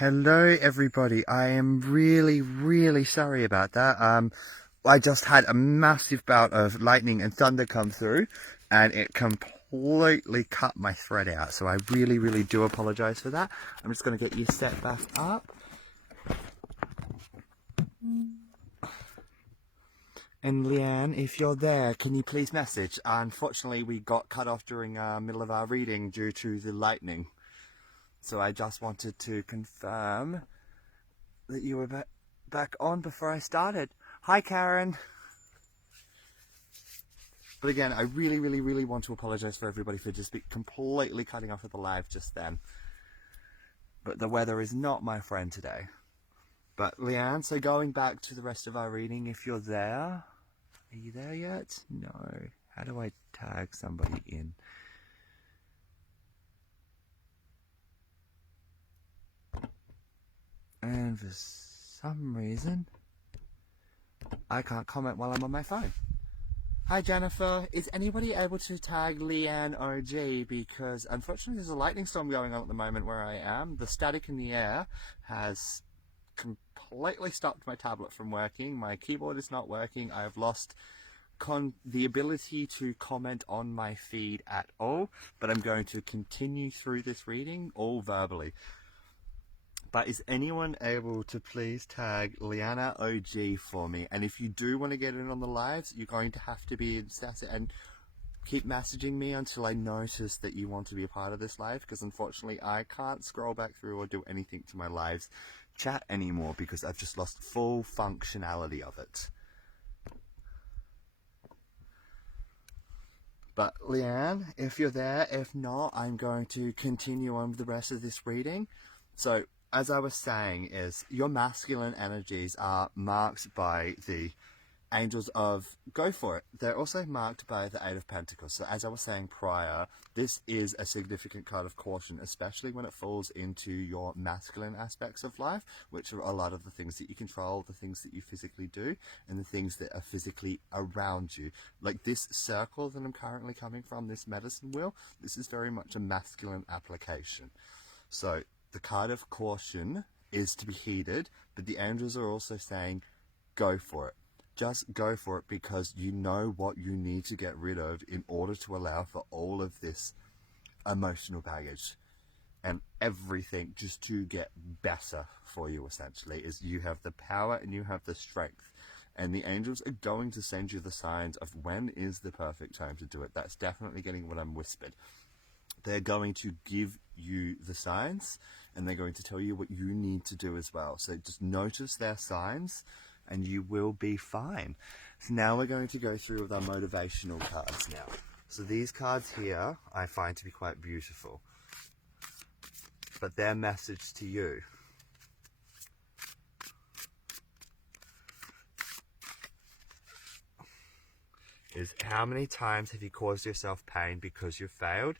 Hello, everybody. I am really sorry about that. I just had a massive bout of lightning and thunder come through, and it completely cut my thread out. So I really do apologize for that. I'm just going to get you set back up. And Leanne, if you're there, can you please message? Unfortunately, we got cut off during middle of our reading due to the lightning. So I just wanted to confirm that you were back on before I started. Hi, Karen. But again, I really want to apologize for everybody for just completely cutting off of the live just then. But the weather is not my friend today. But Leanne, so going back to the rest of our reading, if you're there, are you there yet? No. How do I tag somebody in? And for some reason, I can't comment while I'm on my phone. Hi Jennifer, is anybody able to tag Leanne OG? Because unfortunately there's a lightning storm going on at the moment where I am. The static in the air has completely stopped my tablet from working. My keyboard is not working. I have lost the ability to comment on my feed at all, but I'm going to continue through this reading all verbally. But is anyone able to please tag Liana OG for me? And if you do want to get in on the lives, you're going to have to be incessant and keep messaging me until I notice that you want to be a part of this live, because unfortunately I can't scroll back through or do anything to my lives chat anymore because I've just lost full functionality of it. But Leanne, if you're there, if not, I'm going to continue on with the rest of this reading. So as I was saying, is your masculine energies are marked by the angels of go for it. They're also marked by the Eight of Pentacles. So as I was saying prior, this is a significant card of caution, especially when it falls into your masculine aspects of life, which are a lot of the things that you control, the things that you physically do, and the things that are physically around you. Like this circle that I'm currently coming from, this medicine wheel, this is very much a masculine application. So the card of caution is to be heeded, but the angels are also saying, go for it. Just go for it, because you know what you need to get rid of in order to allow for all of this emotional baggage and everything just to get better for you, essentially. Is you have the power and you have the strength. And the angels are going to send you the signs of when is the perfect time to do it. That's definitely getting what I'm whispered. They're going to give you the signs, and they're going to tell you what you need to do as well. So just notice their signs and you will be fine. So now we're going to go through with our motivational cards now. So these cards here I find to be quite beautiful, but their message to you is, how many times have you caused yourself pain because you failed?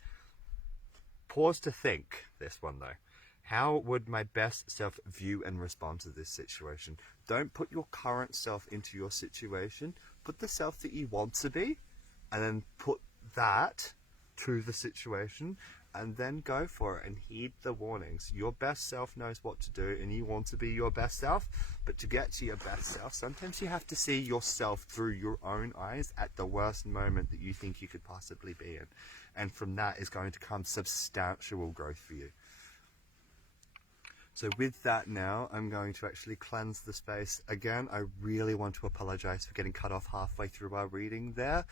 Pause to think this one though. How would my best self view and respond to this situation? Don't put your current self into your situation. Put the self that you want to be, and then put that to the situation, and then go for it and heed the warnings. Your best self knows what to do, and you want to be your best self. But to get to your best self, sometimes you have to see yourself through your own eyes at the worst moment that you think you could possibly be in. And from that is going to come substantial growth for you. So with that now, I'm going to actually cleanse the space. Again, I really want to apologize for getting cut off halfway through our reading there.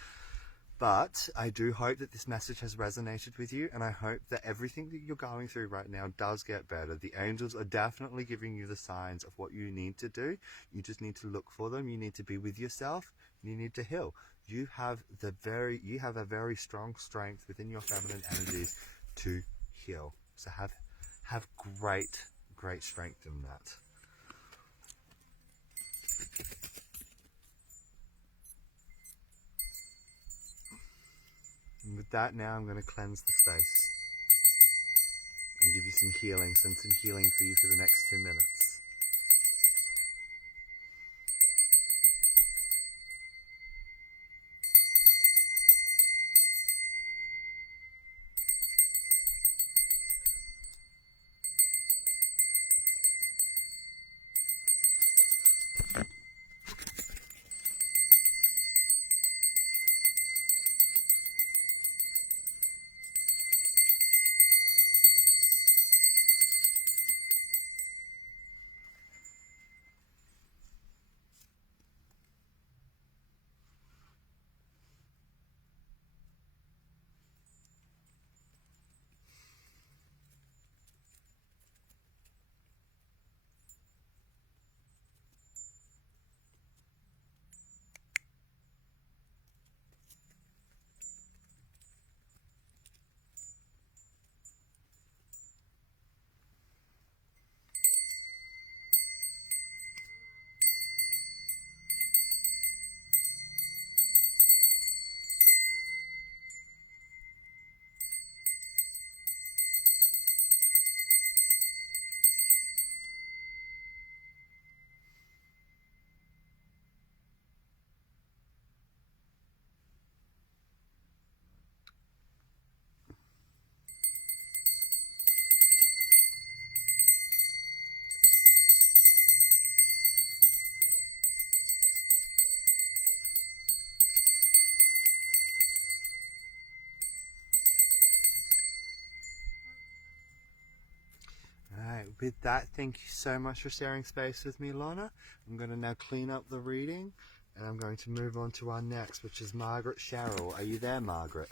But I do hope that this message has resonated with you, and I hope that everything that you're going through right now does get better. The angels are definitely giving you the signs of what you need to do. You just need to look for them. You need to be with yourself. You need to heal. You have a very strong strength within your feminine energies to heal. So have great strength in that. And with that now, I'm going to cleanse the space and give you some healing, send some healing for you for the next 2 minutes. with that, thank you so much for sharing space with me, Lorna. I'm going to now clean up the reading, and I'm going to move on to our next, which is Margaret Sherrill. Are you there, Margaret?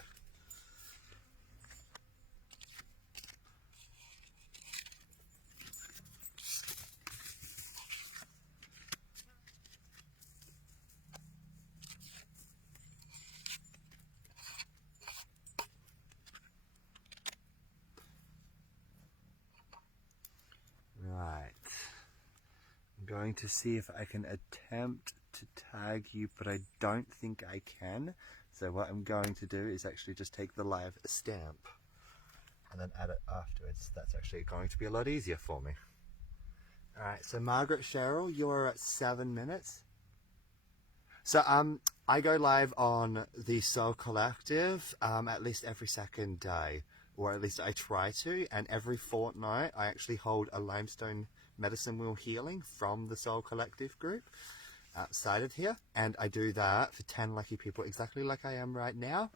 Right. I'm going to see if I can attempt to tag you, but I don't think I can. So what I'm going to do is actually just take the live stamp and then add it afterwards. That's actually going to be a lot easier for me. Alright, so Margaret Sherrill, you're at 7 minutes. So I go live on the Soul Collective at least every second day, or at least I try to, and every fortnight I actually hold a limestone medicine wheel healing from the Soul Collective group outside of here, and I do that for 10 lucky people exactly like I am right now,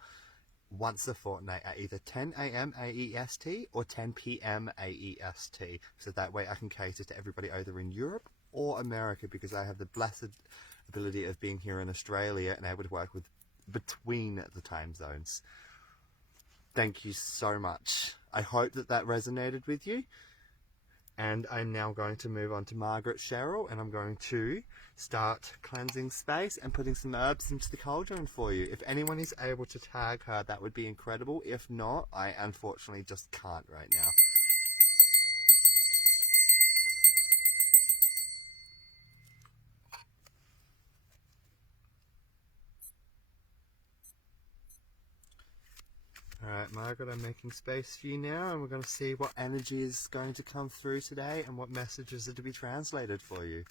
once a fortnight at either 10 a.m. AEST or 10 p.m. AEST, so that way I can cater to everybody either in Europe or America, because I have the blessed ability of being here in Australia and able to work with between the time zones. Thank you so much. I hope that that resonated with you. And I'm now going to move on to Margaret Sherrill, and I'm going to start cleansing space and putting some herbs into the cauldron for you. If anyone is able to tag her, that would be incredible. If not, I unfortunately just can't right now. Alright, Margaret, I'm making space for you now, and we're going to see what energy is going to come through today and what messages are to be translated for you.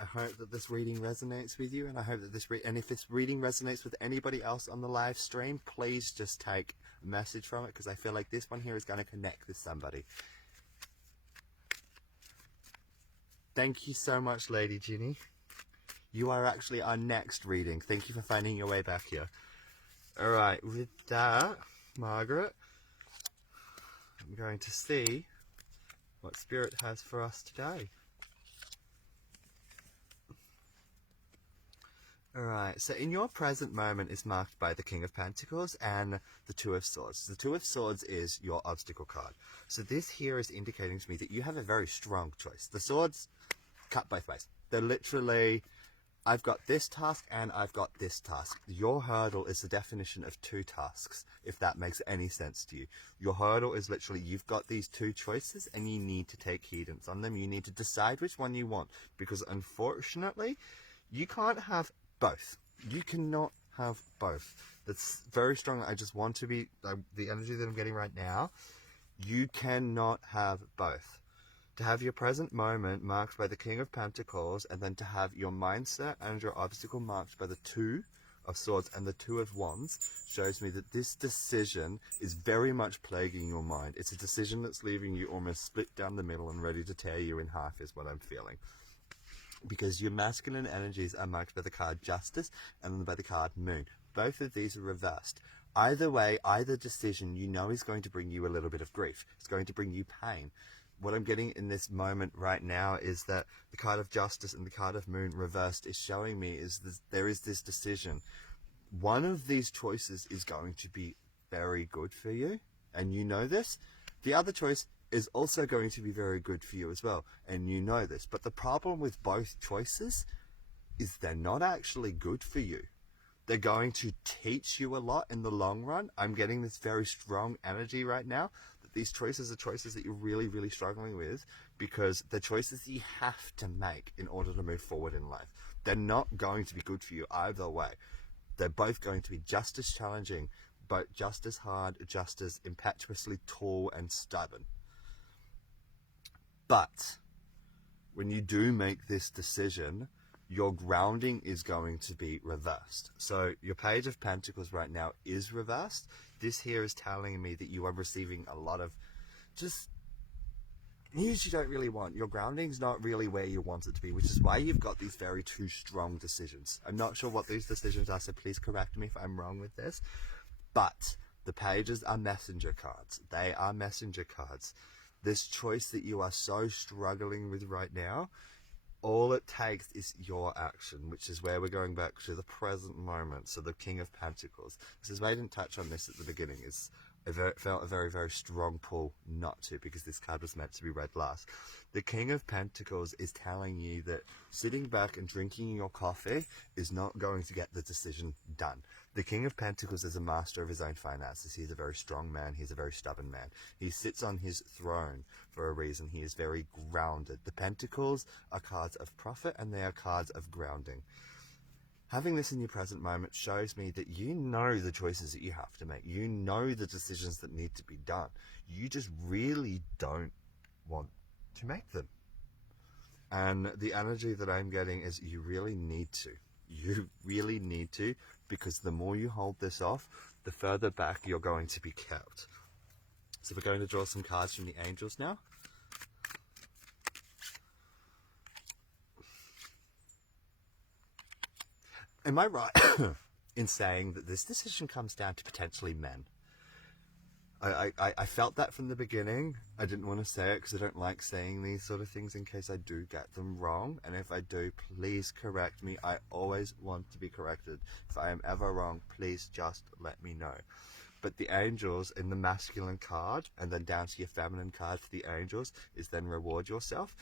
I hope that this reading resonates with you, and I hope that and if this reading resonates with anybody else on the live stream, please just take a message from it, because I feel like this one here is going to connect with somebody. Thank you so much, Lady Ginny. You are actually our next reading. Thank you for finding your way back here. Alright, with that, Margaret, I'm going to see what Spirit has for us today. Alright, so in your present moment is marked by the King of Pentacles and the Two of Swords. The Two of Swords is your obstacle card. So this here is indicating to me that you have a very strong choice. The swords cut both ways. They're literally, I've got this task and I've got this task. Your hurdle is the definition of two tasks, if that makes any sense to you. Your hurdle is literally, you've got these two choices and you need to take heedance on them. You need to decide which one you want, because unfortunately, you can't have both. You cannot have both. That's very strong. I just want to be, the energy that I'm getting right now, you cannot have both. To have your present moment marked by the King of Pentacles, and then to have your mindset and your obstacle marked by the Two of Swords and the Two of Wands, shows me that this decision is very much plaguing your mind. It's a decision that's leaving you almost split down the middle and ready to tear you in half, is what I'm feeling. Because your masculine energies are marked by the card Justice and by the card Moon. Both of these are reversed. Either way, either decision, you know, is going to bring you a little bit of grief. It's going to bring you pain. What I'm getting in this moment right now is that the card of Justice and the card of Moon reversed is showing me is this, there is this decision. One of these choices is going to be very good for you, and you know this. The other choice is also going to be very good for you as well, and you know this. But the problem with both choices is they're not actually good for you. They're going to teach you a lot in the long run. I'm getting this very strong energy right now that these choices are choices that you're really, really struggling with, because they're choices that you have to make in order to move forward in life. They're not going to be good for you either way. They're both going to be just as challenging, but just as hard, just as impetuously tall and stubborn. But when you do make this decision, your grounding is going to be reversed. So your Page of Pentacles right now is reversed. This here is telling me that you are receiving a lot of just news you don't really want. Your grounding's not really where you want it to be, which is why you've got these very two strong decisions. I'm not sure what these decisions are, so please correct me if I'm wrong with this. But the pages are messenger cards. They are messenger cards. This choice that you are so struggling with right now, all it takes is your action, which is where we're going back to the present moment. So the King of Pentacles. This is why I didn't touch on this at the beginning. Felt a very, very strong pull not to, because this card was meant to be read last. The King of Pentacles is telling you that sitting back and drinking your coffee is not going to get the decision done. The King of Pentacles is a master of his own finances. He's a very strong man. He's a very stubborn man. He sits on his throne for a reason. He is very grounded. The Pentacles are cards of profit, and they are cards of grounding. Having this in your present moment shows me that you know the choices that you have to make. You know the decisions that need to be done. You just really don't want to make them. And the energy that I'm getting is you really need to. You really need to, because the more you hold this off, the further back you're going to be kept. So we're going to draw some cards from the angels now. Am I right in saying that this decision comes down to potentially men? I felt that from the beginning. I didn't want to say it because I don't like saying these sort of things in case I do get them wrong. And if I do, please correct me. I always want to be corrected. If I am ever wrong, please just let me know. But the angels in the masculine card, and then down to your feminine card for the angels, is then reward yourself.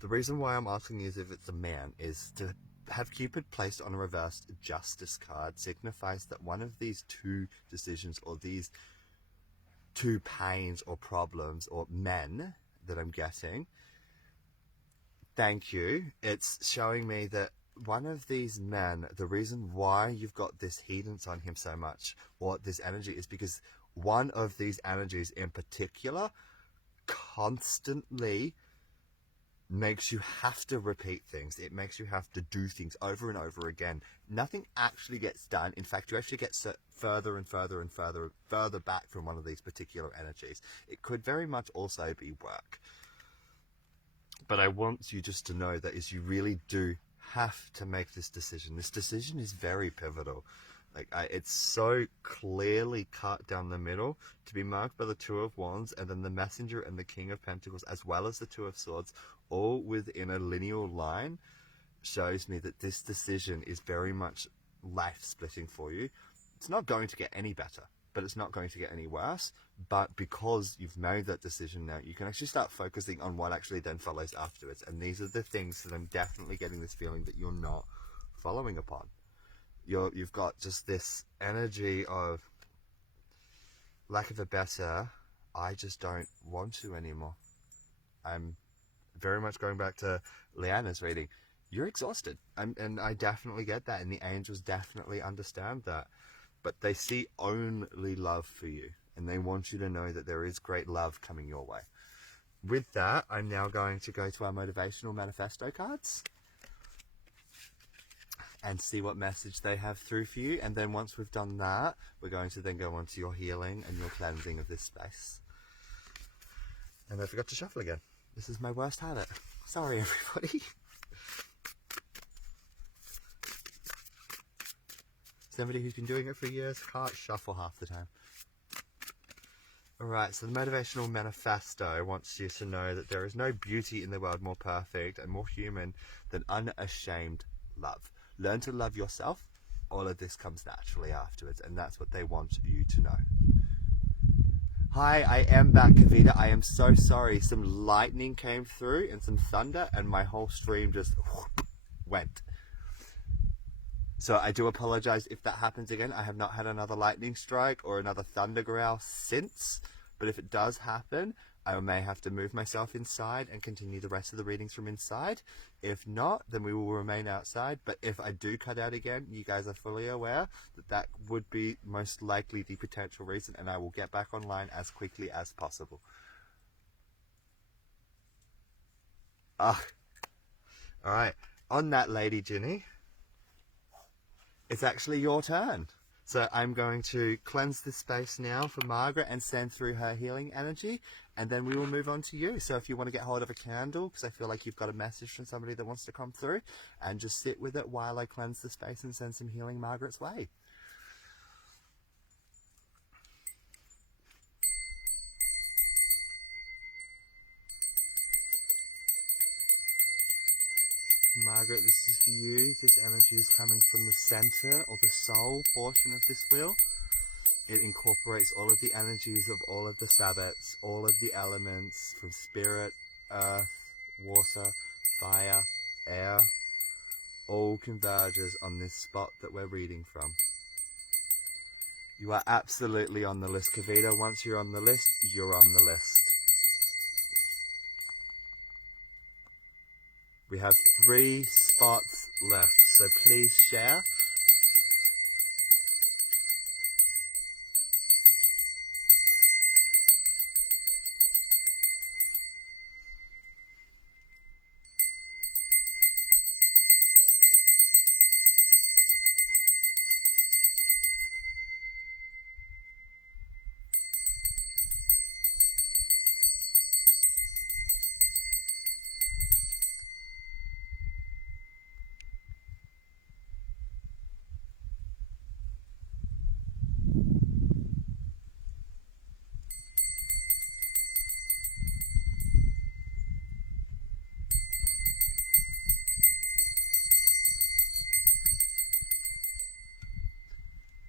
The reason why I'm asking is if it's a man is to have Cupid placed on a reversed justice card signifies that one of these two decisions, or these two pains or problems or men that I'm getting, thank you, it's showing me that one of these men, the reason why you've got this hedance on him so much, or this energy, is because one of these energies in particular constantly makes you have to repeat things. It makes you have to do things over and over again. Nothing actually gets done. In fact, you actually get further and further and further back from one of these particular energies. It could very much also be work. But I want you just to know that is you really do have to make this decision. This decision is very pivotal. It's so clearly cut down the middle to be marked by the Two of Wands, and then the Messenger and the King of Pentacles, as well as the Two of Swords, all within a lineal line, shows me that this decision is very much life-splitting for you. It's not going to get any better, but it's not going to get any worse. But because you've made that decision now, you can actually start focusing on what actually then follows afterwards. And these are the things that I'm definitely getting this feeling that you're not following upon. You've got just this energy of, lack of a better, I just don't want to anymore. I'm very much going back to Leanna's reading. You're exhausted. And I definitely get that. And the angels definitely understand that. But they see only love for you. And they want you to know that there is great love coming your way. With that, I'm now going to go to our motivational manifesto cards and see what message they have through for you. And then once we've done that, we're going to then go on to your healing and your cleansing of this space. And I forgot to shuffle again. This is my worst habit. Sorry, everybody. Somebody who's been doing it for years can't shuffle half the time. Alright, so the motivational manifesto wants you to know that there is no beauty in the world more perfect and more human than unashamed love. Learn to love yourself. All of this comes naturally afterwards, and that's what they want you to know. Hi, I am back, Kavita. I am so sorry. Some lightning came through and some thunder, and my whole stream just went. So I do apologize if that happens again. I have not had another lightning strike or another thunder growl since, but if it does happen, I may have to move myself inside and continue the rest of the readings from inside. If not, then we will remain outside. But if I do cut out again, you guys are fully aware that that would be most likely the potential reason, and I will get back online as quickly as possible. All right. On that, Lady Ginny, it's actually your turn. So I'm going to cleanse this space now for Margaret and send through her healing energy, and then we will move on to you. So if you want to get hold of a candle, because I feel like you've got a message from somebody that wants to come through, and just sit with it while I cleanse the space and send some healing Margaret's way. Margaret, this is you. This energy is coming from the center or the soul portion of this wheel. It incorporates all of the energies of all of the Sabbats, all of the elements from spirit, earth, water, fire, air, all converges on this spot that we're reading from. You are absolutely on the list, Kavita. Once you're on the list, you're on the list. We have 3 spots left, so please share.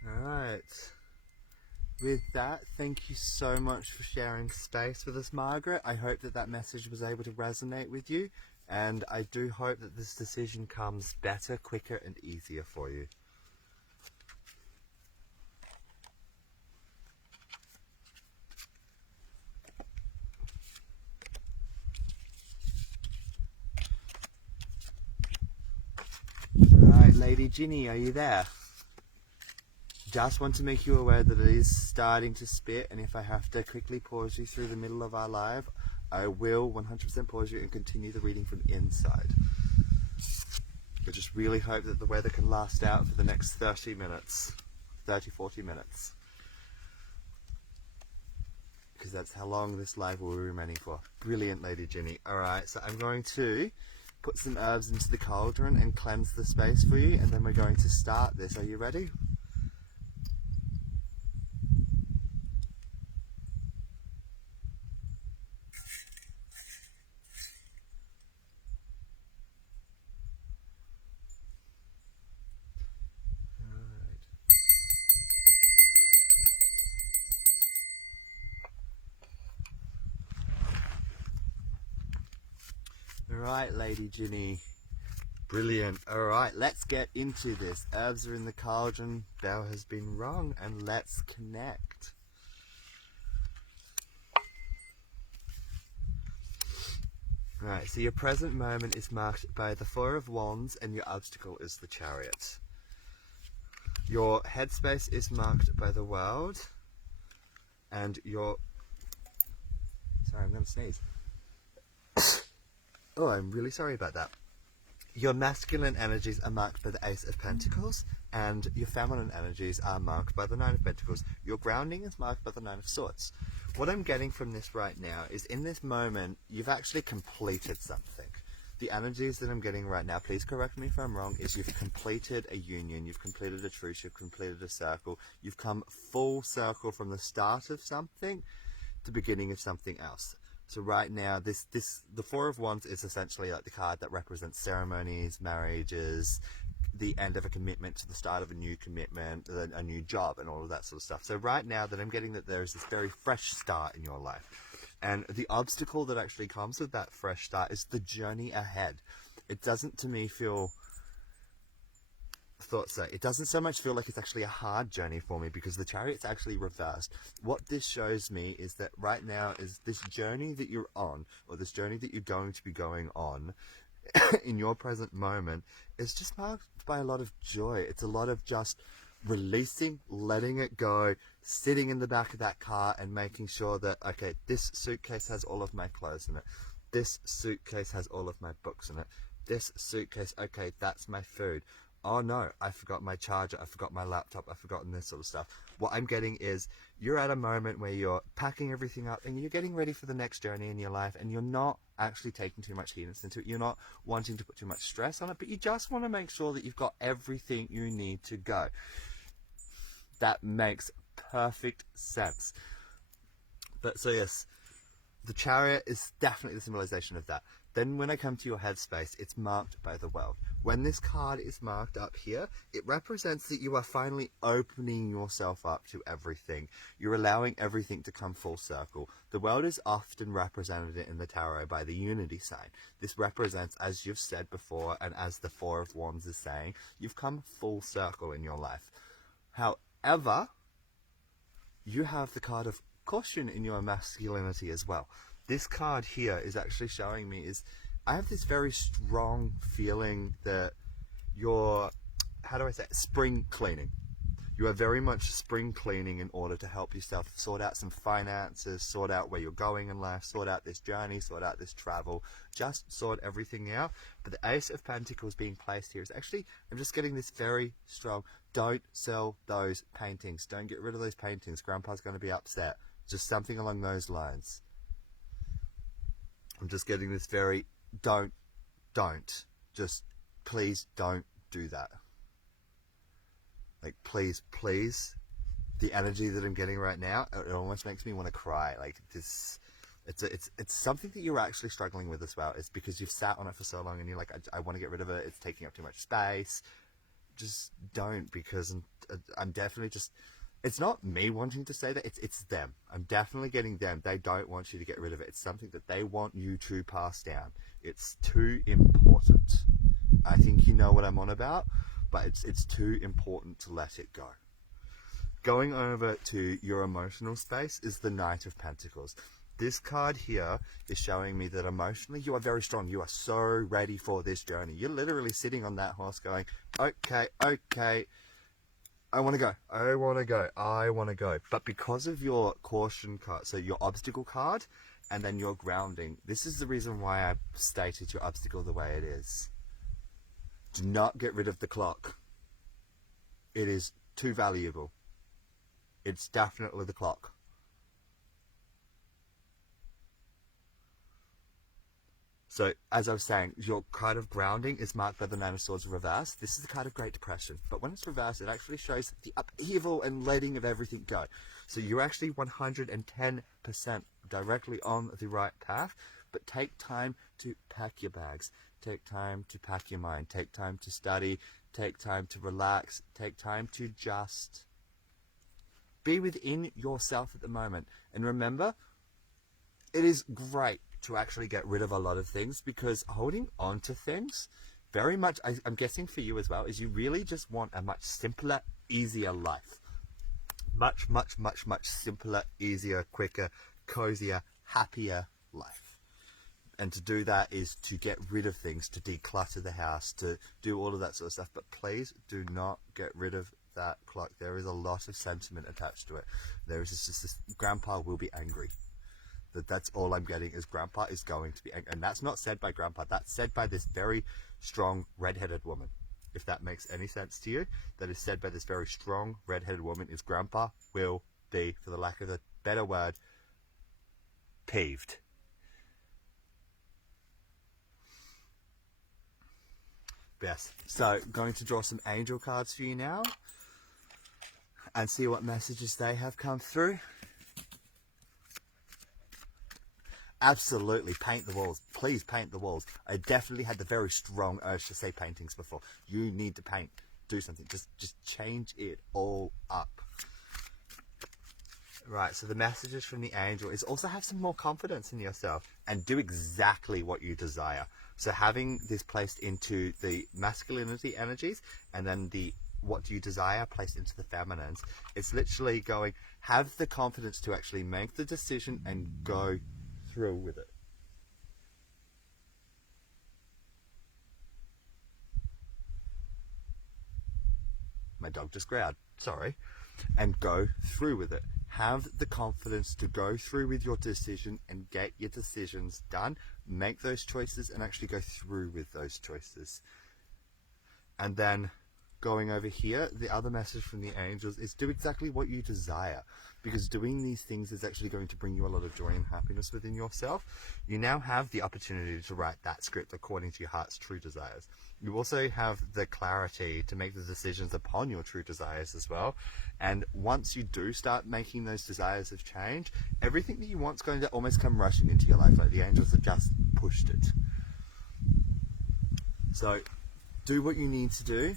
Alright. With that, thank you so much for sharing space with us, Margaret. I hope that that message was able to resonate with you, and I do hope that this decision comes better, quicker, and easier for you. Right, Lady Ginny, are you there? Just want to make you aware that it is starting to spit, and if I have to quickly pause you through the middle of our live, I will 100% pause you and continue the reading from inside. I just really hope that the weather can last out for the next 30 minutes, 40 minutes. Because that's how long this live will be remaining for. Brilliant, Lady Ginny. Alright, so I'm going to put some herbs into the cauldron and cleanse the space for you, and then we're going to start this. Are you ready? Alright, Lady Ginny. Brilliant. Alright, let's get into this. Herbs are in the cauldron, bell has been rung, and let's connect. Alright, so your present moment is marked by the 4 of Wands, and your obstacle is the Chariot. Your headspace is marked by the World, and your... Sorry, I'm going to sneeze. Oh, I'm really sorry about that. Your masculine energies are marked by the Ace of Pentacles, and your feminine energies are marked by the 9 of Pentacles. Your grounding is marked by the 9 of Swords. What I'm getting from this right now is, in this moment, you've actually completed something. The energies that I'm getting right now, please correct me if I'm wrong, is you've completed a union, you've completed a truce, you've completed a circle, you've come full circle from the start of something to the beginning of something else. So right now, the 4 of Wands is essentially like the card that represents ceremonies, marriages, the end of a commitment to the start of a new commitment, a new job, and all of that sort of stuff. So right now that I'm getting that there is this very fresh start in your life. And the obstacle that actually comes with that fresh start is the journey ahead. It doesn't, to me, feel... It doesn't so much feel like it's actually a hard journey for me, because the Chariot's actually reversed. What this shows me is that right now is this journey that you're on, or this journey that you're going to be going on in your present moment, is just marked by a lot of joy. It's a lot of just releasing, letting it go, sitting in the back of that car and making sure that, okay, this suitcase has all of my clothes in it. This suitcase has all of my books in it. This suitcase, okay, that's my food. Oh no, I forgot my charger, I forgot my laptop, I've forgotten this sort of stuff. What I'm getting is, you're at a moment where you're packing everything up and you're getting ready for the next journey in your life, and you're not actually taking too much heediness into it. You're not wanting to put too much stress on it, but you just want to make sure that you've got everything you need to go. That makes perfect sense. But so yes, the Chariot is definitely the symbolization of that. Then when I come to your headspace, it's marked by the world. When this card is marked up here, it represents that you are finally opening yourself up to everything. You're allowing everything to come full circle. The world is often represented in the tarot by the unity sign. This represents, as you've said before, and as the Four of Wands is saying, you've come full circle in your life. However, you have the card of caution in your masculinity as well. This card here is actually showing me I have this very strong feeling that you're, how do I say it, spring cleaning. You are very much spring cleaning in order to help yourself sort out some finances, sort out where you're going in life, sort out this journey, sort out this travel, just sort everything out. But the Ace of Pentacles being placed here is actually, I'm just getting this very strong, don't sell those paintings. Don't get rid of those paintings. Grandpa's going to be upset. Just something along those lines. I'm just getting this very, don't. Just, please don't do that. Like, please. The energy that I'm getting right now, it almost makes me want to cry. Like, this, it's something that you're actually struggling with as well. It's because you've sat on it for so long and you're like, I want to get rid of it. It's taking up too much space. Just don't, because I'm definitely just, it's not me wanting to say that, it's them. I'm definitely getting them. They don't want you to get rid of it. It's something that they want you to pass down. It's too important. I think you know what I'm on about, but it's too important to let it go. Going over to your emotional space is the Knight of Pentacles. This card here is showing me that emotionally you are very strong. You are so ready for this journey. You're literally sitting on that horse going, okay, I want to go. But because of your caution card, so your obstacle card, and then your grounding, this is the reason why I stated your obstacle the way it is. Do not get rid of the clock. It is too valuable. It's definitely the clock. So, as I was saying, your card of grounding is marked by the Nine of Swords reversed. This is the card of Great Depression. But when it's reversed, it actually shows the upheaval and letting of everything go. So you're actually 110% directly on the right path. But take time to pack your bags. Take time to pack your mind. Take time to study. Take time to relax. Take time to just be within yourself at the moment. And remember, it is great to actually get rid of a lot of things, because holding on to things, very much, I'm guessing for you as well, is you really just want a much simpler, easier life. Much simpler, easier, quicker, cozier, happier life. And to do that is to get rid of things, to declutter the house, to do all of that sort of stuff. But please do not get rid of that clock. There is a lot of sentiment attached to it. There is just this, Grandpa will be angry. That's all I'm getting, is Grandpa is going to be angry. And that's not said by Grandpa. That's said by this very strong red-headed woman. If that makes any sense to you, that is said by this very strong red-headed woman, is Grandpa will be, for the lack of a better word, peeved. Yes. So, going to draw some angel cards for you now and see what messages they have come through. Absolutely, paint the walls. Please paint the walls. I definitely had the very strong urge to say paintings before. You need to paint. Do something. Just change it all up. Right, so the messages from the angel is also have some more confidence in yourself and do exactly what you desire. So having this placed into the masculinity energies, and then the what do you desire placed into the feminines, it's literally going, have the confidence to actually make the decision and go through with it. My dog just growled, sorry. And go through with it. Have the confidence to go through with your decision and get your decisions done. Make those choices and actually go through with those choices. And then going over here, the other message from the angels is do exactly what you desire. because doing these things is actually going to bring you a lot of joy and happiness within yourself. You now have the opportunity to write that script according to your heart's true desires. You also have the clarity to make the decisions upon your true desires as well. And once you do start making those desires of change, everything that you want is going to almost come rushing into your life, like the angels have just pushed it. So do what you need to do.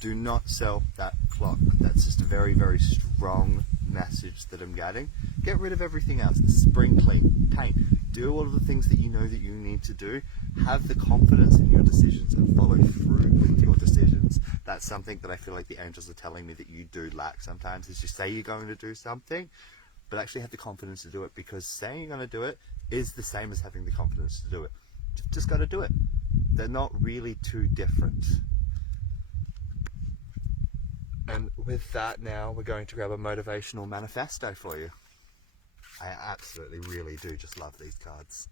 Do not sell that clock. That's just a very, very strong message that I'm getting. Get rid of everything else. Spring clean, paint. Do all of the things that you know that you need to do. Have the confidence in your decisions and follow through with your decisions. That's something that I feel like the angels are telling me that you do lack sometimes, is you say you're going to do something, but actually have the confidence to do it, because saying you're going to do it is the same as having the confidence to do it. You've just got to do it. They're not really too different. And with that now, we're going to grab a motivational manifesto for you. I absolutely, really do just love these cards.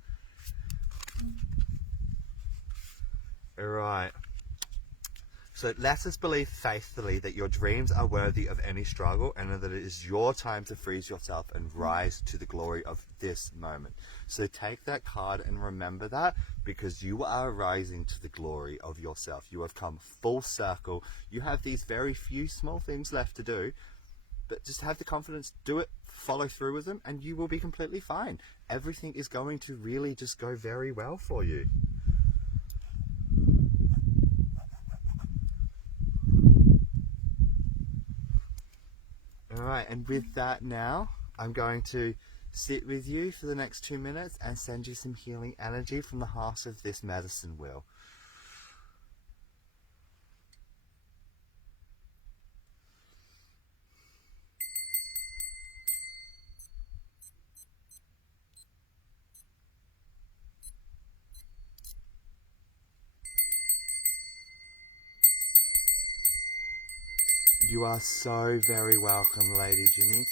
Alright. So let us believe faithfully that your dreams are worthy of any struggle, and that it is your time to freeze yourself and rise to the glory of this moment. So take that card and remember that, because you are rising to the glory of yourself. You have come full circle. You have these very few small things left to do, but just have the confidence, do it, follow through with them, and you will be completely fine. Everything is going to really just go very well for you. Alright, and with that now, I'm going to sit with you for the next 2 minutes and send you some healing energy from the heart of this medicine wheel. You are so very welcome, Lady Ginny.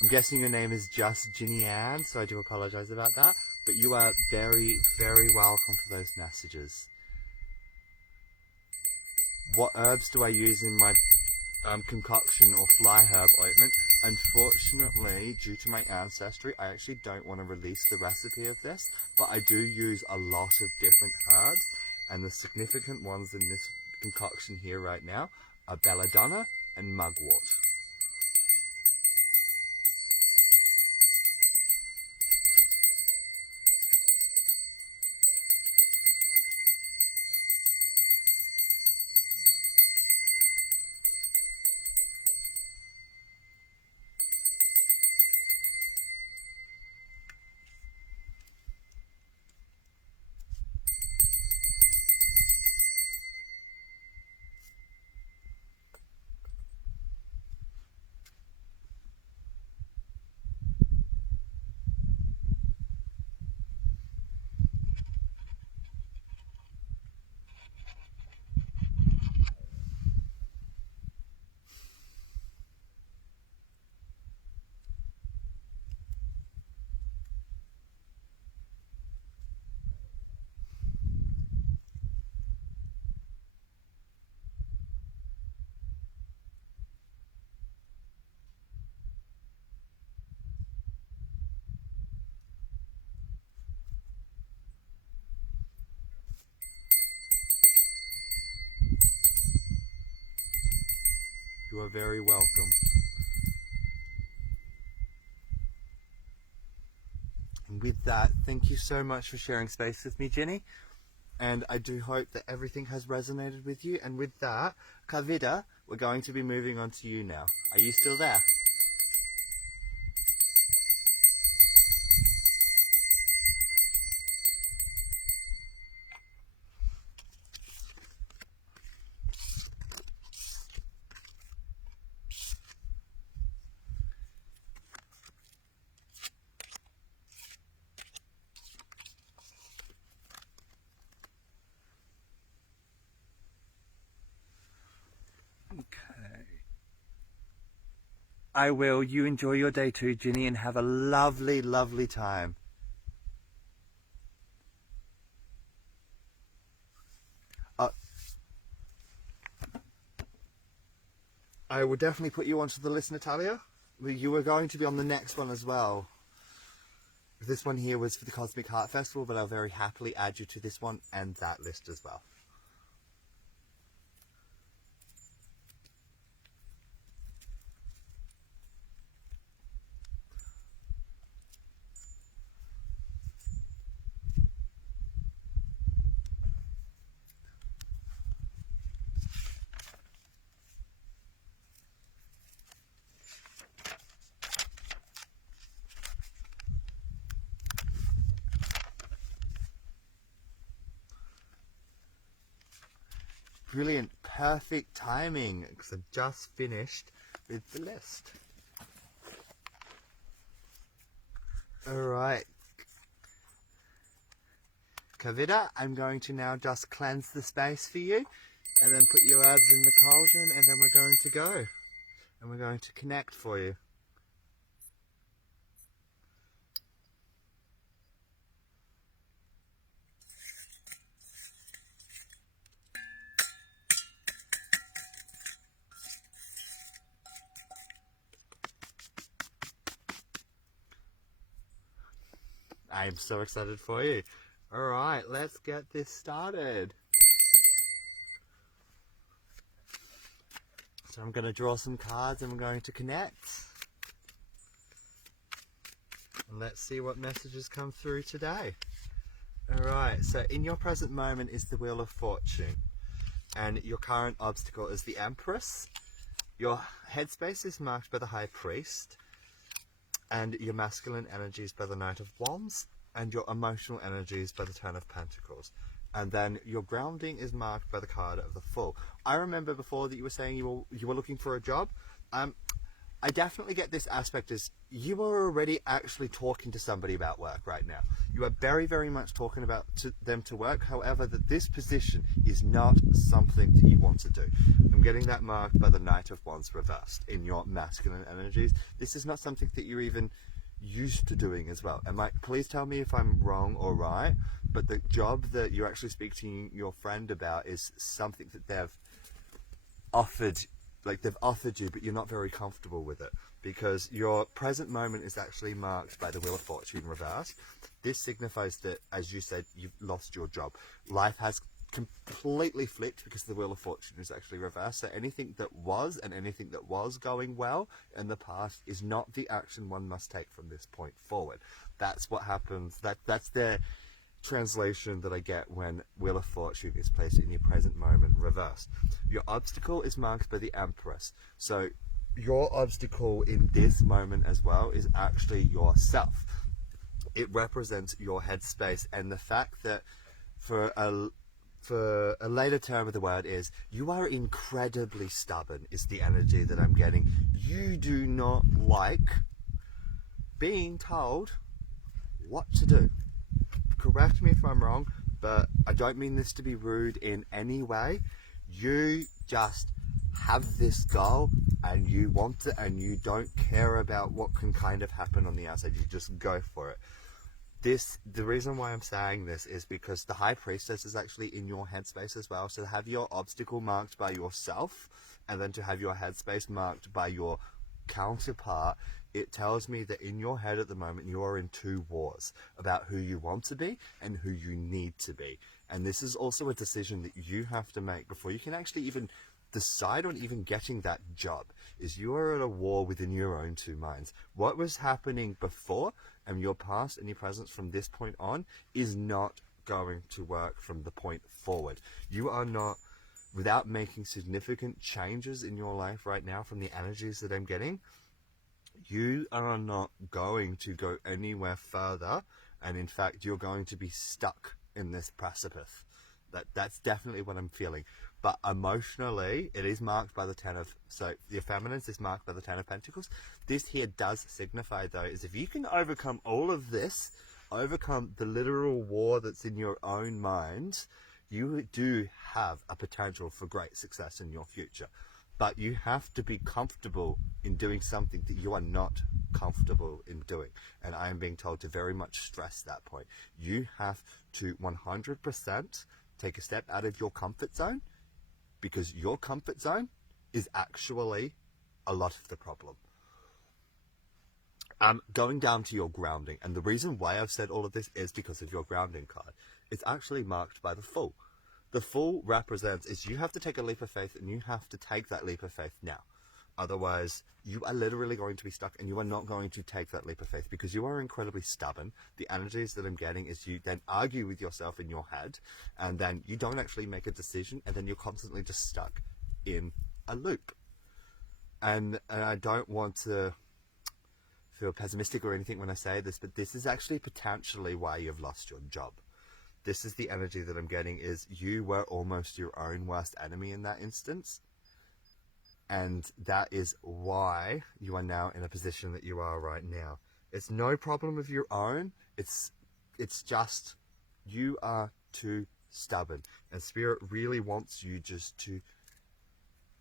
I'm guessing your name is just Ginny Ann, so I do apologise about that. But you are very, very welcome for those messages. What herbs do I use in my concoction or fly herb ointment? Unfortunately, due to my ancestry, I actually don't want to release the recipe of this, but I do use a lot of different herbs, and the significant ones in this concoction here right now are belladonna and mugwort. You are very welcome. And with that, thank you so much for sharing space with me, Jenny. And I do hope that everything has resonated with you. And with that, Kavita, we're going to be moving on to you now. Are you still there? Okay. I will. You enjoy your day too, Ginny, and have a lovely, lovely time. I will definitely put you onto the list, Natalia. you were going to be on the next one as well. This one here was for the Cosmic Heart Festival, but I'll very happily add you to this one and that list as well. Brilliant, perfect timing, because I've just finished with the list. Alright, Kavita, I'm going to now just cleanse the space for you, and then put your herbs in the cauldron, and then we're going to go. And we're going to connect for you. I'm so excited for you. Alright, let's get this started. So I'm going to draw some cards and we're going to connect. And let's see what messages come through today. Alright, so in your present moment is the Wheel of Fortune. And your current obstacle is the Empress. Your headspace is marked by the High Priest. And your masculine energies by the Knight of Wands, and your emotional energies by the Ten of Pentacles. And then your grounding is marked by the card of the Fool. I remember before that you were saying you were looking for a job. I definitely get this aspect as you are already actually talking to somebody about work right now. You are very, very much talking about them to work. However, that this position is not something that you want to do. I'm getting that marked by the Knight of Wands reversed in your masculine energies. This is not something that you're even used to doing as well. And please tell me if I'm wrong or right, but the job that you're actually speaking to your friend about is something that they've offered. Like they've offered you, but you're not very comfortable with it because your present moment is actually marked by the Wheel of Fortune reversed. This signifies that, as you said, you've lost your job. Life has completely flipped because the Wheel of Fortune is actually reversed. So anything that was and anything that was going well in the past is not the action one must take from this point forward. That's what happens. That's the translation that I get when Wheel of Fortune is placed in your present moment reversed. Your obstacle is marked by the Empress. So your obstacle in this moment as well is actually yourself. It represents your headspace, and the fact that for a later term of the word is you are incredibly stubborn is the energy that I'm getting. You do not like being told what to do. Correct me if I'm wrong, but I don't mean this to be rude in any way. You just have this goal and you want it and you don't care about what can kind of happen on the outside. You just go for it. The reason why I'm saying this is because the High Priestess is actually in your headspace as well. So to have your obstacle marked by yourself and then to have your headspace marked by your counterpart, it tells me that in your head at the moment you are in two wars about who you want to be and who you need to be. And this is also a decision that you have to make before you can actually even decide on even getting that job. Is you are at a war within your own two minds. What was happening before and your past and your present from this point on is not going to work from the point forward. You are not, without making significant changes in your life right now from the energies that I'm getting, you are not going to go anywhere further, and in fact you're going to be stuck in this precipice. That's definitely what I'm feeling. But emotionally it is marked by the your feminine is marked by the Ten of Pentacles. This here does signify though is if you can overcome all of this, overcome the literal war that's in your own mind, you do have a potential for great success in your future. But you have to be comfortable in doing something that you are not comfortable in doing. And I am being told to very much stress that point. You have to 100% take a step out of your comfort zone, because your comfort zone is actually a lot of the problem. Going down to your grounding, and the reason why I've said all of this is because of your grounding card. It's actually marked by the Fool. The Fool represents is you have to take a leap of faith, and you have to take that leap of faith now. Otherwise, you are literally going to be stuck, and you are not going to take that leap of faith because you are incredibly stubborn. The energies that I'm getting is you then argue with yourself in your head, and then you don't actually make a decision, and then you're constantly just stuck in a loop. And I don't want to feel pessimistic or anything when I say this, but this is actually potentially why you've lost your job. This is the energy that I'm getting is you were almost your own worst enemy in that instance. And that is why you are now in a position that you are right now. It's no problem of your own. It's just you are too stubborn. And Spirit really wants you just to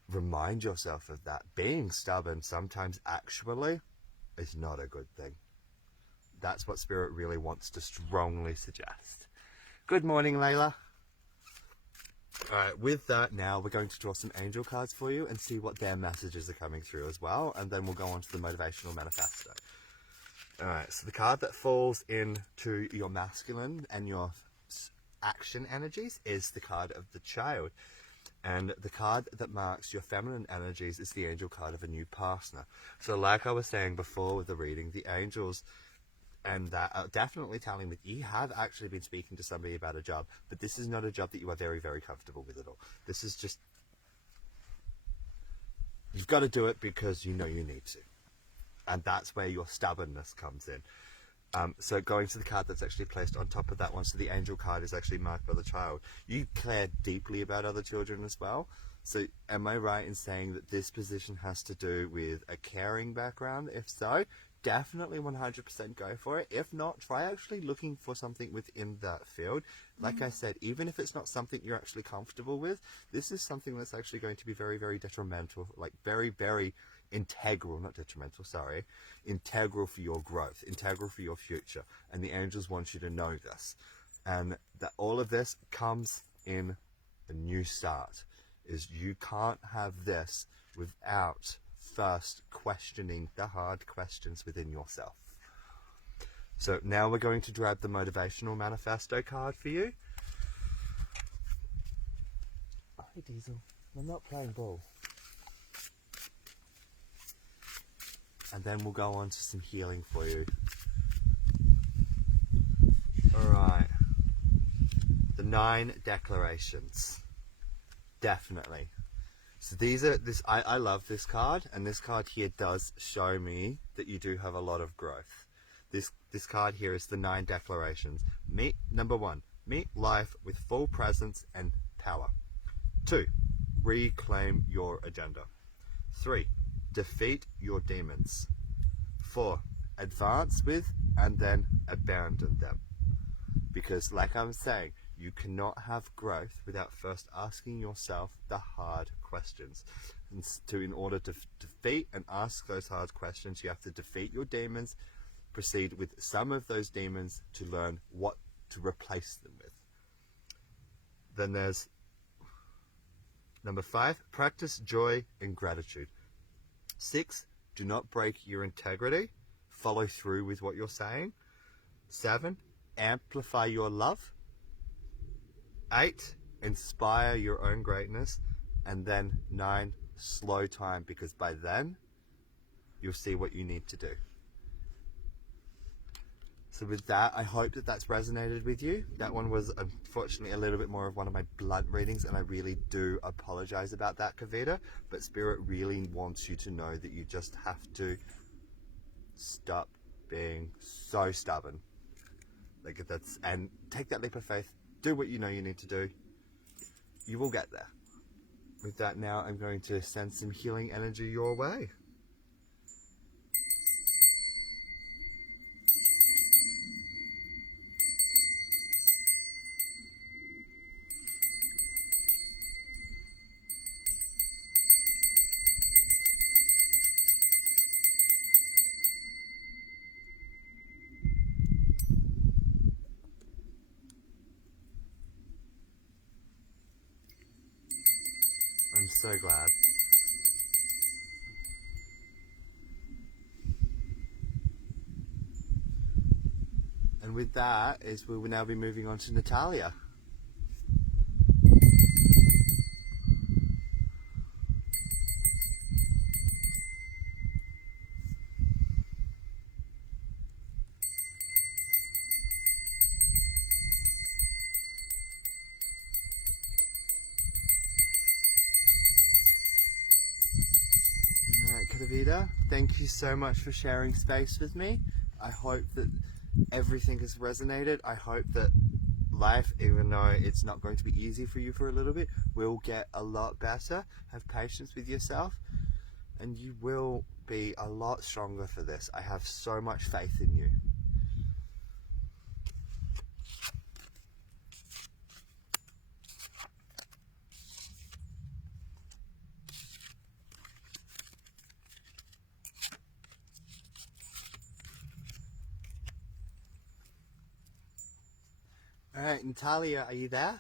remind yourself of that. Being stubborn sometimes actually is not a good thing. That's what Spirit really wants to strongly suggest. Good morning, Layla. Alright, with that now we're going to draw some angel cards for you and see what their messages are coming through as well, and then we'll go on to the motivational manifesto. Alright, so the card that falls into your masculine and your action energies is the card of the Child. And the card that marks your feminine energies is the angel card of a new partner. So like I was saying before with the reading, the angels and that are definitely telling me you have actually been speaking to somebody about a job, but this is not a job that you are very, very comfortable with at all. This is just, you've got to do it because you know you need to. And that's where your stubbornness comes in. So going to the card that's actually placed on top of that one, so the angel card is actually marked by the Child. You care deeply about other children as well. So am I right in saying that this position has to do with a caring background? If so, definitely 100% go for it. If not, try actually looking for something within that field. Like I said, even if it's not something you're actually comfortable with, this is something that's actually going to be very, very detrimental, like very, very integral, not detrimental, sorry, integral for your growth, integral for your future. And the angels want you to know this. And that all of this comes in a new start. Is you can't have this without first questioning the hard questions within yourself. So now we're going to grab the motivational manifesto card for you. Hi Diesel, I'm not playing ball. And then we'll go on to some healing for you. Alright. The 9 declarations. Definitely. So these are I love this card, and this card here does show me that you do have a lot of growth. This card here is the 9 declarations. Number 1, meet life with full presence and power. 2, reclaim your agenda. 3, defeat your demons. 4, advance with and then abandon them. Because like I'm saying, you cannot have growth without first asking yourself the hard questions. And in order to defeat and ask those hard questions, you have to defeat your demons, proceed with some of those demons to learn what to replace them with. Then there's number 5, practice joy and gratitude. 6, do not break your integrity. Follow through with what you're saying. 7, amplify your love. 8, inspire your own greatness. And then 9, slow time, because by then you'll see what you need to do. So with that, I hope that that's resonated with you. That one was unfortunately a little bit more of one of my blunt readings, and I really do apologize about that, Kavita. But Spirit really wants you to know that you just have to stop being so stubborn. And take that leap of faith. Do what you know you need to do. You will get there. With that now, I'm going to send some healing energy your way. I'm so glad. And with that is we will now be moving on to Natalia. Kavita, thank you so much for sharing space with me. I hope that everything has resonated. I hope that life, even though it's not going to be easy for you for a little bit, will get a lot better. Have patience with yourself and you will be a lot stronger for this. I have so much faith in you. All right, Natalia, are you there?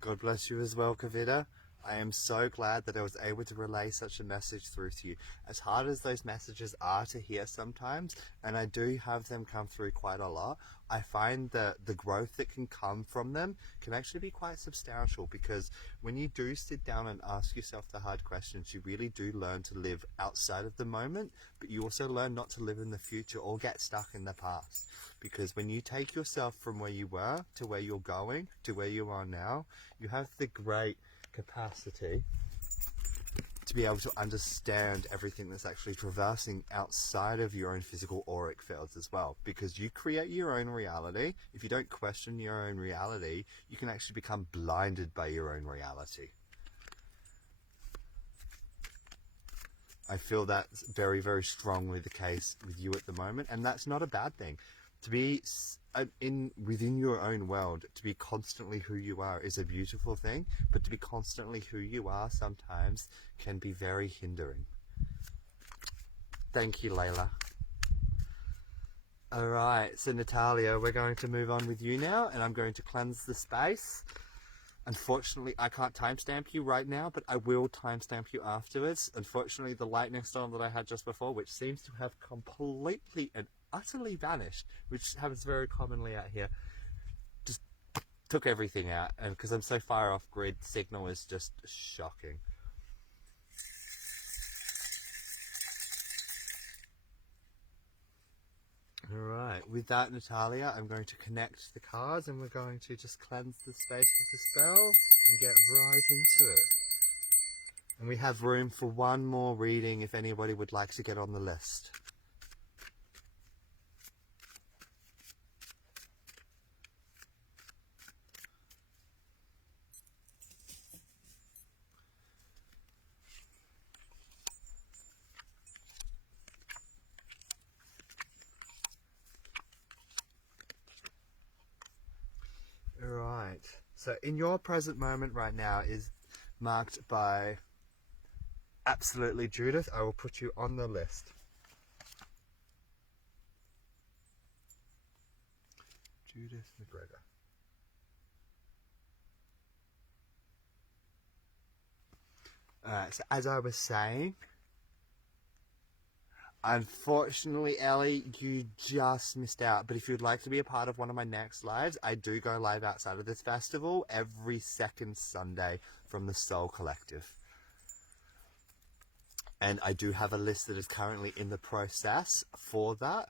God bless you as well, Kavita. I am so glad that I was able to relay such a message through to you. As hard as those messages are to hear sometimes, and I do have them come through quite a lot, I find that the growth that can come from them can actually be quite substantial, because when you do sit down and ask yourself the hard questions, you really do learn to live outside of the moment, but you also learn not to live in the future or get stuck in the past. Because when you take yourself from where you were to where you're going, to where you are now, you have the great capacity to be able to understand everything that's actually traversing outside of your own physical auric fields as well, because you create your own reality. If you don't question your own reality, you can actually become blinded by your own reality. I feel that's very, very strongly the case with you at the moment, and that's not a bad thing. To be within your own world, to be constantly who you are is a beautiful thing, but to be constantly who you are sometimes can be very hindering. Thank you, Layla. Alright, so Natalia, we're going to move on with you now, and I'm going to cleanse the space. Unfortunately, I can't timestamp you right now, but I will timestamp you afterwards. Unfortunately, the lightning storm that I had just before, which seems to have completely and utterly vanished, which happens very commonly out here, just took everything out. And because I'm so far off grid, signal is just shocking. Alright, with that, Natalia, I'm going to connect the cards and we're going to just cleanse the space with the spell and get right into it. And we have room for one more reading if anybody would like to get on the list. Right, so in your present moment right now is marked by absolutely Judith. I will put you on the list. Judith McGregor. Alright, so as I was saying, unfortunately, Ellie, you just missed out. But if you'd like to be a part of one of my next lives, I do go live outside of this festival every second Sunday from the Soul Collective. And I do have a list that is currently in the process for that.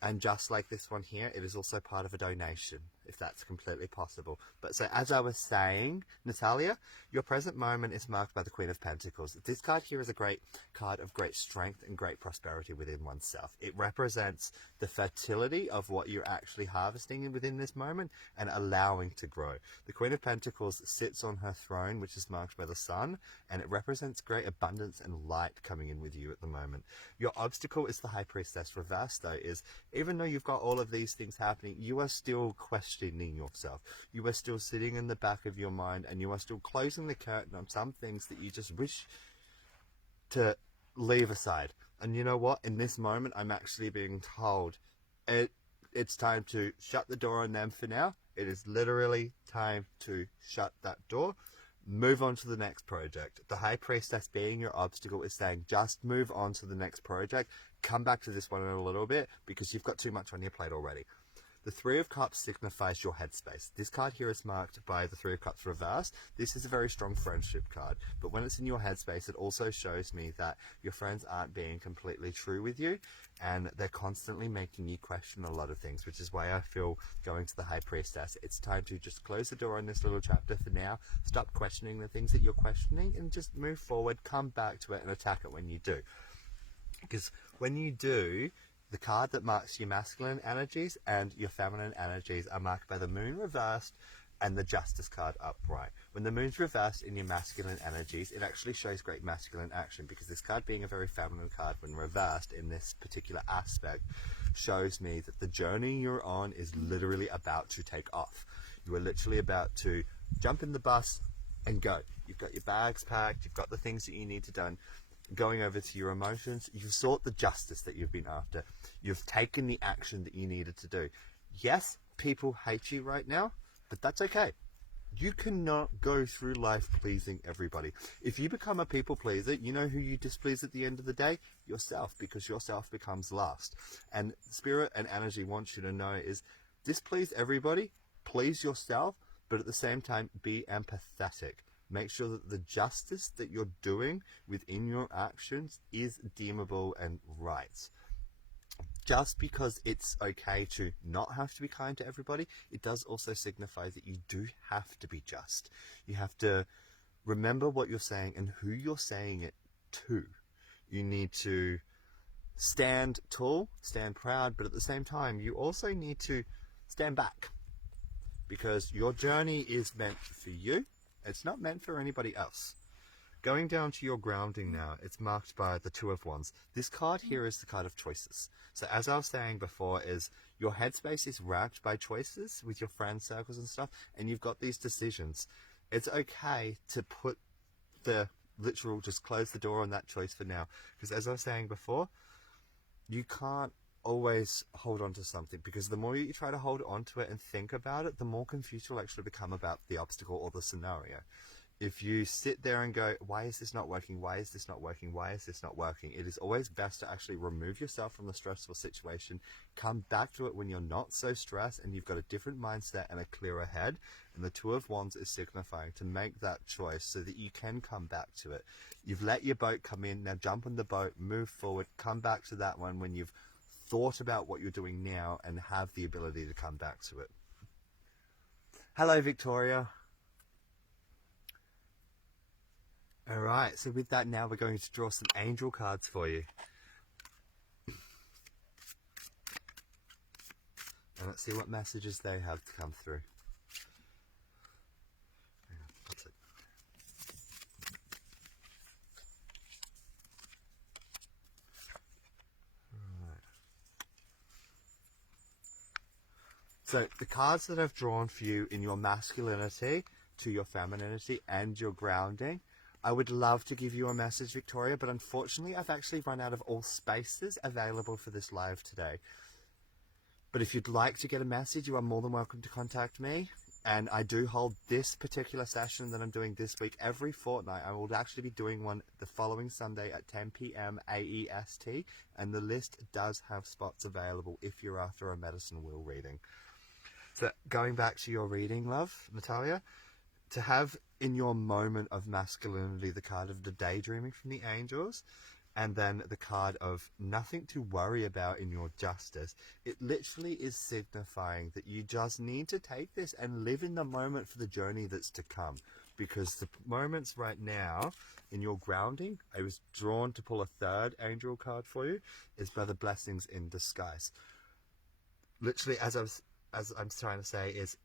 And just like this one here, it is also part of a donation, if that's completely possible. But so as I was saying, Natalia, your present moment is marked by the Queen of Pentacles. This card here is a great card of great strength and great prosperity within oneself. It represents the fertility of what you're actually harvesting within this moment and allowing to grow. The Queen of Pentacles sits on her throne, which is marked by the sun, and it represents great abundance and light coming in with you at the moment. Your obstacle is the High Priestess. Reverse, though, is even though you've got all of these things happening, you are still questioning yourself. You are still sitting in the back of your mind and you are still closing the curtain on some things that you just wish to leave aside. And you know what? In this moment, I'm actually being told it's time to shut the door on them for now. It is literally time to shut that door. Move on to the next project. The High Priestess being your obstacle is saying just move on to the next project. come back to this one in a little bit because you've got too much on your plate already. The Three of Cups signifies your headspace. This card here is marked by the Three of Cups reversed. This is a very strong friendship card, but when it's in your headspace, it also shows me that your friends aren't being completely true with you, and they're constantly making you question a lot of things, which is why I feel going to the High Priestess, it's time to just close the door on this little chapter for now, stop questioning the things that you're questioning, and just move forward, come back to it, and attack it when you do. Because when you do, the card that marks your masculine energies and your feminine energies are marked by the moon reversed and the justice card upright. When the moon's reversed in your masculine energies, it actually shows great masculine action, because this card being a very feminine card when reversed in this particular aspect shows me that the journey you're on is literally about to take off. You are literally about to jump in the bus and go. You've got your bags packed, you've got the things that you need to done. Going over to your emotions, you've sought the justice that you've been after. You've taken the action that you needed to do. Yes, people hate you right now, but that's okay. You cannot go through life pleasing everybody. If you become a people pleaser, you know who you displease at the end of the day? Yourself, because yourself becomes last. And spirit and energy wants you to know is displease everybody, please yourself, but at the same time, be empathetic. Make sure that the justice that you're doing within your actions is deemable and right. Just because it's okay to not have to be kind to everybody, it does also signify that you do have to be just. You have to remember what you're saying and who you're saying it to. You need to stand tall, stand proud, but at the same time, you also need to stand back, because your journey is meant for you. It's not meant for anybody else. Going down to your grounding now, it's marked by the Two of Wands. This card here is the card of choices. So as I was saying before, is your headspace is racked by choices with your friend circles and stuff, and you've got these decisions. It's okay to put the literal, just close the door on that choice for now. Because as I was saying before, you can't always hold on to something, because the more you try to hold on to it and think about it, the more confused you'll actually become about the obstacle or the scenario. If you sit there and go, why is this not working? Why is this not working? Why is this not working? It is always best to actually remove yourself from the stressful situation, come back to it when you're not so stressed and you've got a different mindset and a clearer head. And the Two of Wands is signifying to make that choice so that you can come back to it. You've let your boat come in, now jump on the boat, move forward, come back to that one when you've thought about what you're doing now and have the ability to come back to it. Hello, Victoria. All right, so with that now we're going to draw some angel cards for you. And let's see what messages they have to come through. That's it. So the cards that I've drawn for you in your masculinity to your femininity and your grounding, I would love to give you a message, Victoria, but unfortunately I've actually run out of all spaces available for this live today. But if you'd like to get a message, you are more than welcome to contact me. And I do hold this particular session that I'm doing this week every fortnight. I will actually be doing one the following Sunday at 10 p.m. AEST, and the list does have spots available if you're after a medicine wheel reading. So going back to your reading, love, Natalia, to have in your moment of masculinity the card of the daydreaming from the angels, and then the card of nothing to worry about in your justice, it literally is signifying that you just need to take this and live in the moment for the journey that's to come. Because the moments right now in your grounding, I was drawn to pull a third angel card for you, is by the blessings in disguise. Literally, as I'm trying to say, is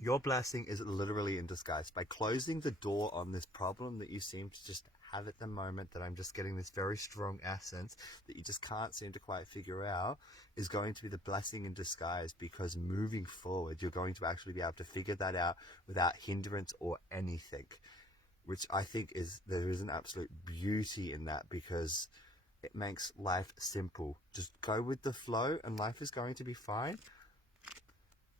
your blessing is literally in disguise. By closing the door on this problem that you seem to just have at the moment, that I'm just getting this very strong essence that you just can't seem to quite figure out, is going to be the blessing in disguise, because moving forward, you're going to actually be able to figure that out without hindrance or anything, which I think there is an absolute beauty in that, because it makes life simple. Just go with the flow and life is going to be fine.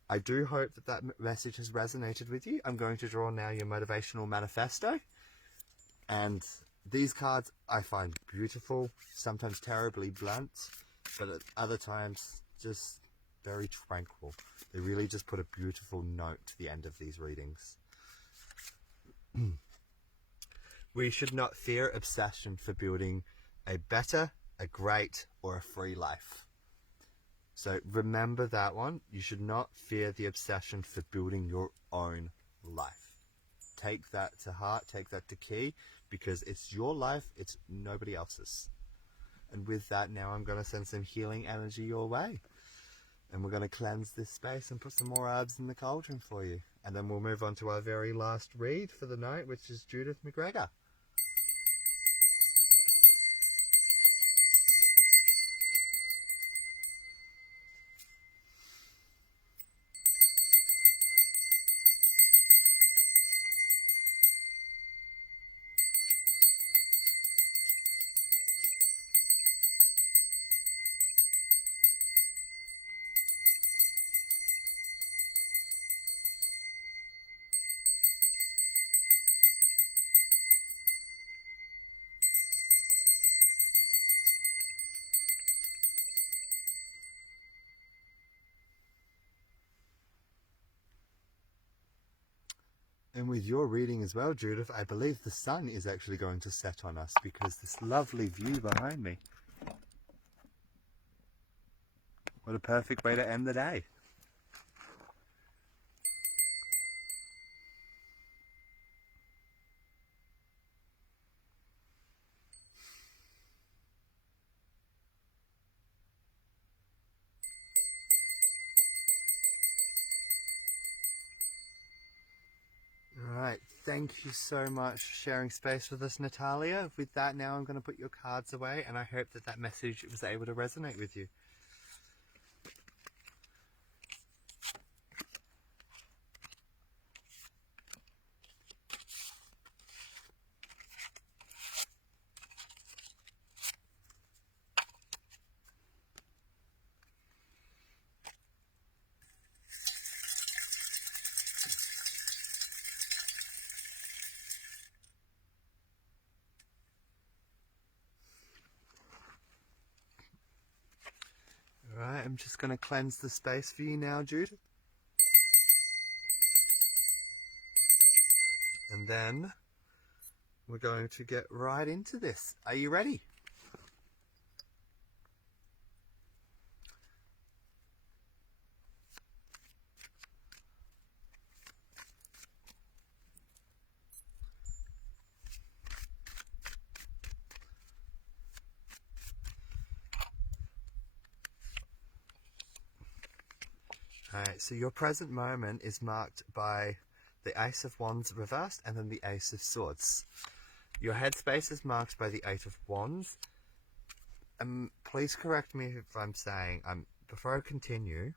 I do hope that that message has resonated with you. I'm going to draw now your motivational manifesto. And These cards I find beautiful, sometimes terribly blunt, but at other times just very tranquil. They really just put a beautiful note to the end of these readings. We should not fear obsession for building a better, a great, or a free life. So remember that one. You should not fear the obsession for building your own life. Take that to heart, take that to key, because it's your life, it's nobody else's. And with that, now I'm going to send some healing energy your way. And we're going to cleanse this space and put some more herbs in the cauldron for you. And then we'll move on to our very last read for the night, which is Judith McGregor. And with your reading as well, Judith, I believe the sun is actually going to set on us because this lovely view behind me. What a perfect way to end the day. Alright, thank you so much for sharing space with us, Natalia. With that, now I'm going to put your cards away, and I hope that that message was able to resonate with you. Alright, I'm just going to cleanse the space for you now, Judith. And then we're going to get right into this. Are you ready? Alright, so your present moment is marked by the Ace of Wands reversed and then the Ace of Swords. Your headspace is marked by the Eight of Wands. Please correct me if I'm saying, before I continue,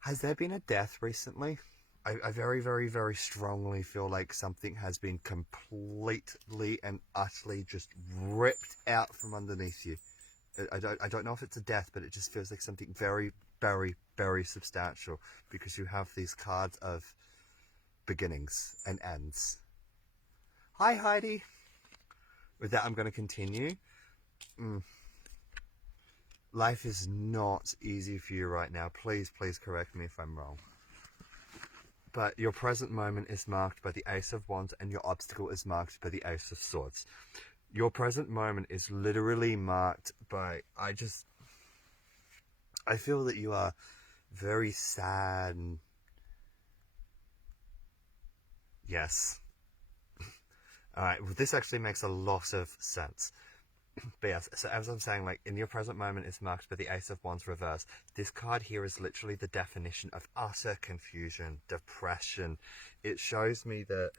has there been a death recently? I very, very, very strongly feel like something has been completely and utterly just ripped out from underneath you. I don't know if it's a death, but it just feels like something very, very, very substantial because you have these cards of beginnings and ends. Hi, Heidi. With that, I'm going to continue. Life is not easy for you right now. Please, please correct me if I'm wrong. But your present moment is marked by the Ace of Wands and your obstacle is marked by the Ace of Swords. Your present moment is literally marked by, I feel that you are very sad and yes. Alright, well, this actually makes a lot of sense. But yes, so as I'm saying, like, in your present moment is marked by the Ace of Wands reverse. This card here is literally the definition of utter confusion, depression. It shows me that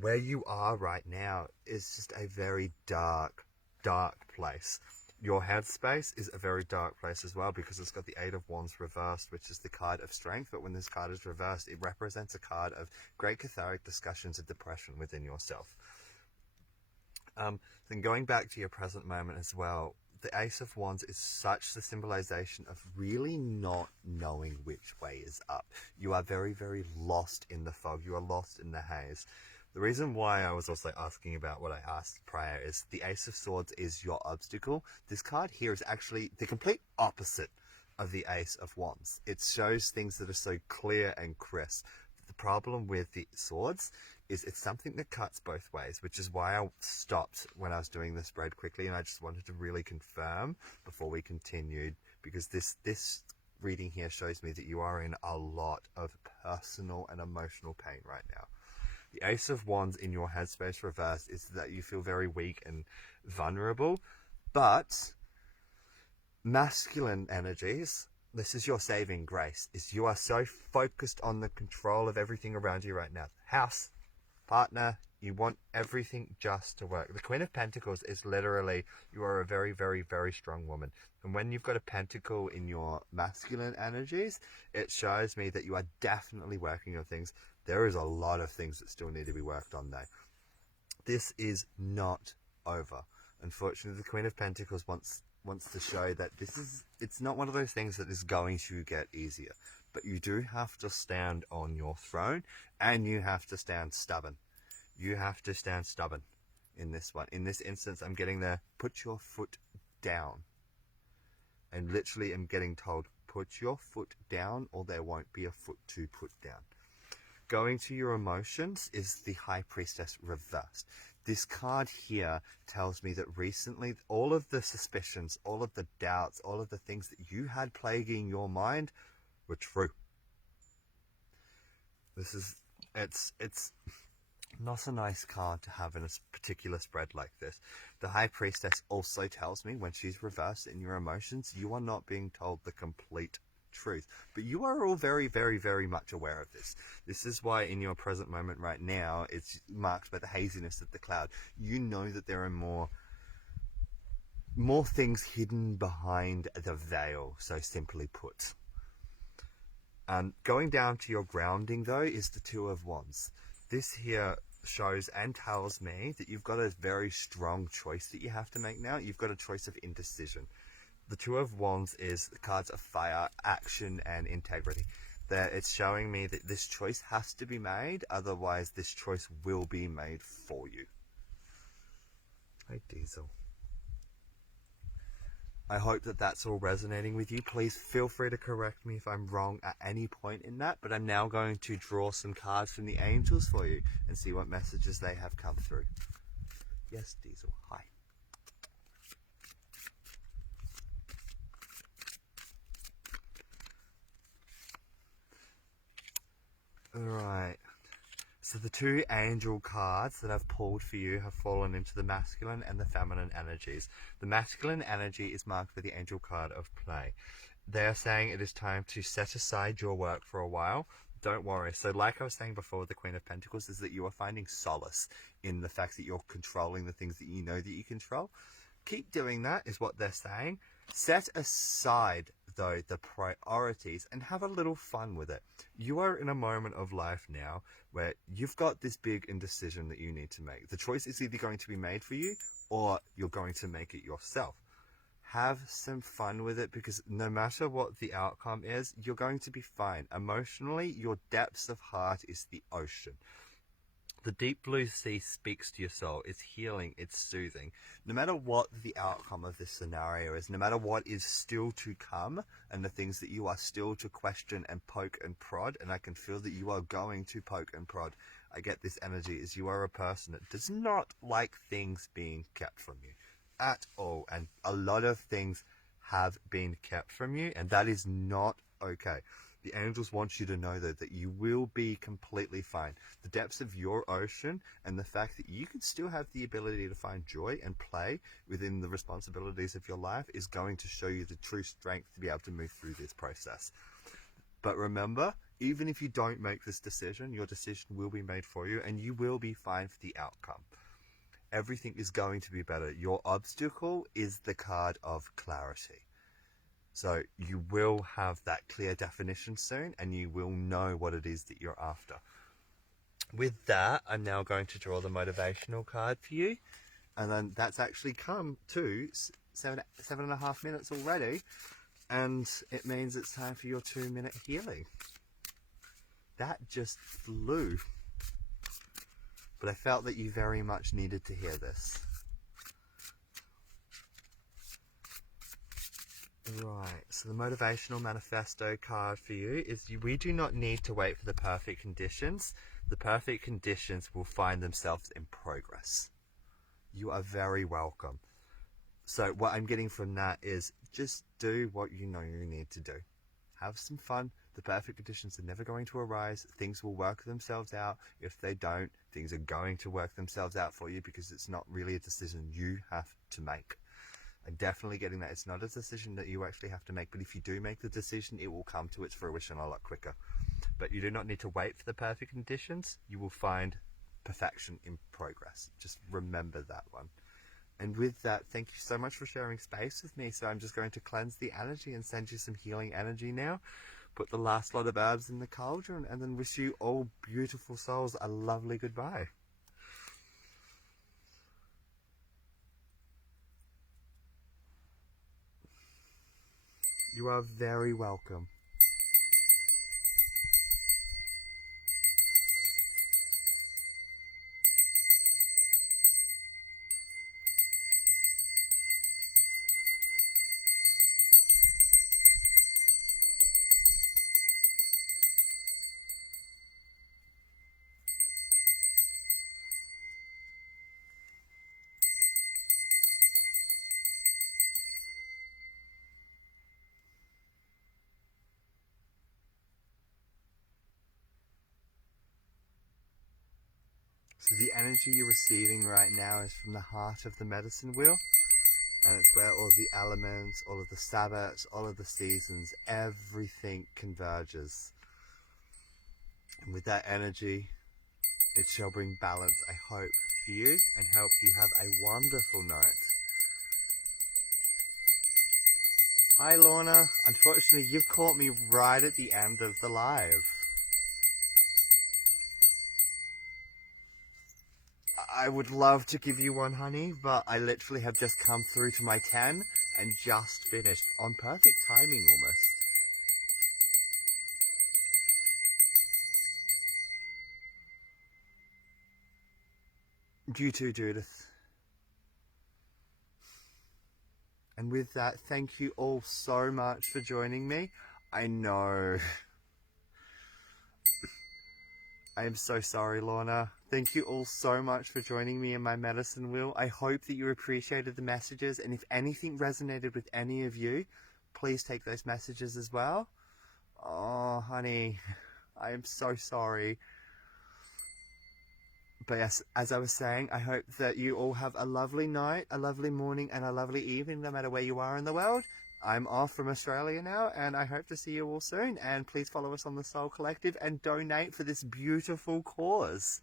where you are right now is just a very dark, dark place. Your headspace is a very dark place as well because it's got the Eight of Wands reversed, which is the card of strength. But when this card is reversed, it represents a card of great cathartic discussions of depression within yourself. Then going back to your present moment as well, the Ace of Wands is such the symbolization of really not knowing which way is up. You are very, very lost in the fog. You are lost in the haze. The reason why I was also asking about what I asked prior is the Ace of Swords is your obstacle. This card here is actually the complete opposite of the Ace of Wands. It shows things that are so clear and crisp. The problem with the swords is it's something that cuts both ways, which is why I stopped when I was doing this spread quickly, and I just wanted to really confirm before we continued, because this reading here shows me that you are in a lot of personal and emotional pain right now. The Ace of Wands in your headspace reversed is that you feel very weak and vulnerable, but masculine energies, this is your saving grace, is you are so focused on the control of everything around you right now. House, partner, you want everything just to work. The Queen of Pentacles is literally, you are a very, very, very strong woman. And when you've got a pentacle in your masculine energies, it shows me that you are definitely working on things. There is a lot of things that still need to be worked on though. This is not over. Unfortunately, the Queen of Pentacles wants to show that it's not one of those things that is going to get easier. But you do have to stand on your throne, and you have to stand stubborn. You have to stand stubborn in this one. In this instance, I'm getting the put your foot down. And literally I'm getting told, put your foot down or there won't be a foot to put down. Going to your emotions is the High Priestess reversed. This card here tells me that recently all of the suspicions, all of the doubts, all of the things that you had plaguing your mind were true. It's not a nice card to have in a particular spread like this. The High Priestess also tells me when she's reversed in your emotions, you are not being told the complete truth. But you are all very, very, very much aware of this. This is why in your present moment right now, it's marked by the haziness of the cloud. You know that there are more things hidden behind the veil, so simply put. Going down to your grounding though is the Two of Wands. This here shows and tells me that you've got a very strong choice that you have to make now. You've got a choice of indecision. The Two of Wands is the cards of fire, action, and integrity. That it's showing me that this choice has to be made, otherwise this choice will be made for you. Hey Diesel. I hope that that's all resonating with you. Please feel free to correct me if I'm wrong at any point in that, but I'm now going to draw some cards from the angels for you and see what messages they have come through. Yes, Diesel, hi. Alright, so the two angel cards that I've pulled for you have fallen into the masculine and the feminine energies. The masculine energy is marked with the angel card of play. They are saying it is time to set aside your work for a while. Don't worry. So like I was saying before with the Queen of Pentacles, is that you are finding solace in the fact that you're controlling the things that you know that you control. Keep doing that is what they're saying. Set aside though the priorities and have a little fun with it. You are in a moment of life now where you've got this big indecision that you need to make. The choice is either going to be made for you or you're going to make it yourself. Have some fun with it, because no matter what the outcome is, you're going to be fine. Emotionally, your depths of heart is the ocean. The deep blue sea speaks to your soul. It's healing. It's soothing. No matter what the outcome of this scenario is, no matter what is still to come and the things that you are still to question and poke and prod, and I can feel that you are going to poke and prod. I get this energy is you are a person that does not like things being kept from you at all. And a lot of things have been kept from you, and that is not okay. The angels want you to know, though, that you will be completely fine. The depths of your ocean and the fact that you can still have the ability to find joy and play within the responsibilities of your life is going to show you the true strength to be able to move through this process. But remember, even if you don't make this decision, your decision will be made for you and you will be fine for the outcome. Everything is going to be better. Your obstacle is the card of clarity. So you will have that clear definition soon, and you will know what it is that you're after. With that, I'm now going to draw the motivational card for you. And then that's actually come to 7.5 minutes already. And it means it's time for your 2-minute healing. That just flew. but I felt that you very much needed to hear this. Right, so the motivational manifesto card for you is we do not need to wait for the perfect conditions. The perfect conditions will find themselves in progress. You are very welcome. So what I'm getting from that is just do what you know you need to do. Have some fun. The perfect conditions are never going to arise. Things will work themselves out. If they don't, things are going to work themselves out for you because it's not really a decision you have to make. I'm definitely getting that. It's not a decision that you actually have to make, but if you do make the decision, it will come to its fruition a lot quicker. But you do not need to wait for the perfect conditions. You will find perfection in progress. Just remember that one. And with that, thank you so much for sharing space with me. So I'm just going to cleanse the energy and send you some healing energy now. Put the last lot of herbs in the cauldron and then wish you all beautiful souls a lovely goodbye. You are very welcome. So the energy you're receiving right now is from the heart of the medicine wheel, and it's where all of the elements, all of the Sabbats, all of the seasons, everything converges. And with that energy, it shall bring balance, I hope, for you and help you have a wonderful night. Hi Lorna, unfortunately you've caught me right at the end of the live. I would love to give you one, honey, but I literally have just come through to my 10 and just finished on perfect timing almost. You too, Judith. And with that, thank you all so much for joining me. I know. I am so sorry, Lorna. Thank you all so much for joining me in my medicine wheel. I hope that you appreciated the messages, and if anything resonated with any of you, please take those messages as well. Oh, honey, I am so sorry. But yes, as I was saying, I hope that you all have a lovely night, a lovely morning, and a lovely evening, no matter where you are in the world. I'm off from Australia now, and I hope to see you all soon. And please follow us on the Soul Collective and donate for this beautiful cause.